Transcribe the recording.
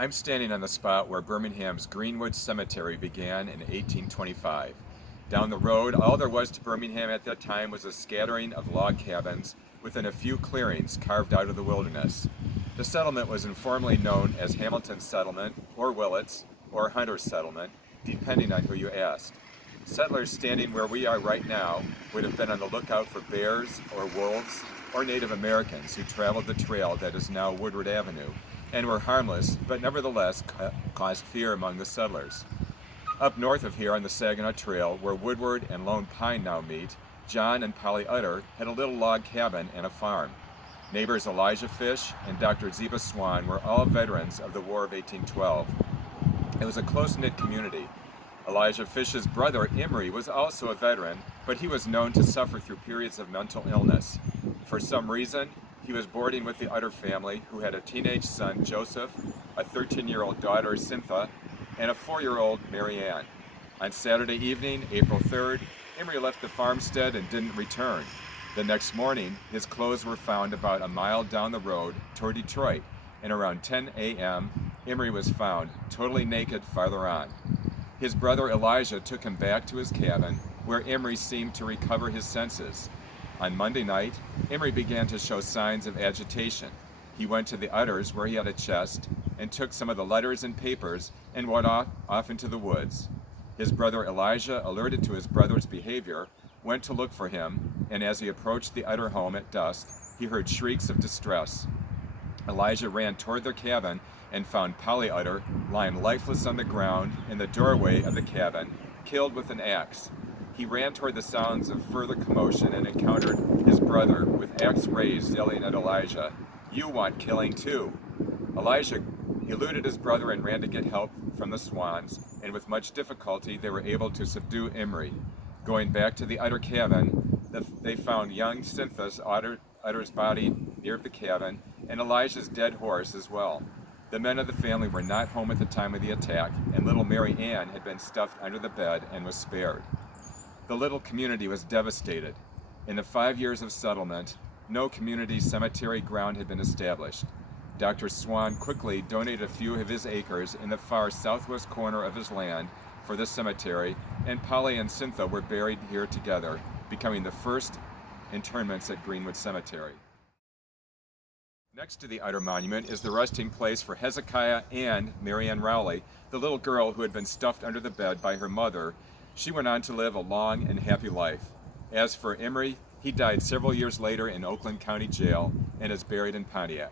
I'm standing on the spot where Birmingham's Greenwood Cemetery began in 1825. Down the road, all there was to Birmingham at that time was a scattering of log cabins within a few clearings carved out of the wilderness. The settlement was informally known as Hamilton's Settlement, or Willets, or Hunter's Settlement, depending on who you asked. Settlers standing where we are right now would have been on the lookout for bears or wolves or Native Americans who traveled the trail that is now Woodward Avenue and were harmless but nevertheless caused fear among the settlers. Up north of here on the Saginaw Trail, where Woodward and Lone Pine now meet, John and Polly Utter had a little log cabin and a farm. Neighbors Elijah Fish and Dr. Ziba Swan were all veterans of the War of 1812. It was a close-knit community. Elijah Fish's brother, Imry, was also a veteran, but he was known to suffer through periods of mental illness. For some reason, he was boarding with the Utter family, who had a teenage son, Joseph, a 13-year-old daughter, Cynthia, and a 4-year-old, Mary Ann. On Saturday evening, April 3rd, Imry left the farmstead and didn't return. The next morning, his clothes were found about a mile down the road toward Detroit, and around 10 a.m., Imry was found totally naked farther on. His brother Elijah took him back to his cabin, where Imry seemed to recover his senses. On Monday night, Imry began to show signs of agitation. He went to the Utters, where he had a chest, and took some of the letters and papers and went off into the woods. His brother Elijah, alerted to his brother's behavior, went to look for him, and as he approached the Utter home at dusk, he heard shrieks of distress. Elijah ran toward their cabin and found Polly Utter lying lifeless on the ground in the doorway of the cabin, killed with an axe. He ran toward the sounds of further commotion and encountered his brother with axe raised, yelling at Elijah, "You want killing too." Elijah eluded his brother and ran to get help from the Swans, and with much difficulty they were able to subdue Imry. Going back to the Utter cabin, they found young Cynthia's Utter's body near the cabin, and Elijah's dead horse as well. The men of the family were not home at the time of the attack, and little Mary Ann had been stuffed under the bed and was spared. The little community was devastated. In the 5 years of settlement, no community cemetery ground had been established. Dr. Swan quickly donated a few of his acres in the far southwest corner of his land for the cemetery, and Polly and Cynthia were buried here together, becoming the first interments at Greenwood Cemetery. Next to the Utter monument is the resting place for Hezekiah and Mary Ann Rowley, the little girl who had been stuffed under the bed by her mother. She went on to live a long and happy life. As for Imry, he died several years later in Oakland County Jail and is buried in Pontiac.